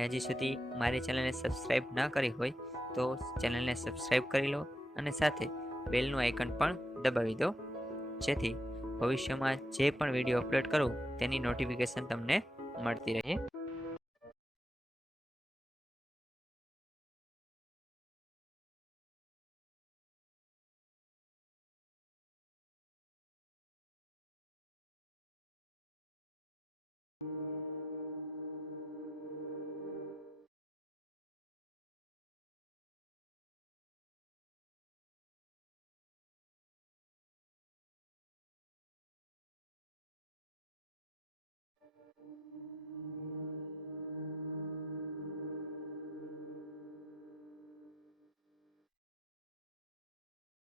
તમે હજી સુધી મારી ચેનલને સબસ્ક્રાઈબ ના કરી હોય તો ચેનલને સબસ્ક્રાઈબ કરી લો અને સાથે બેલનું આઇકન પણ દબાવી દો, જેથી ભવિષ્યમાં જે પણ વિડીયો અપલોડ કરું તેની નોટિફિકેશન તમને મળતી રહે.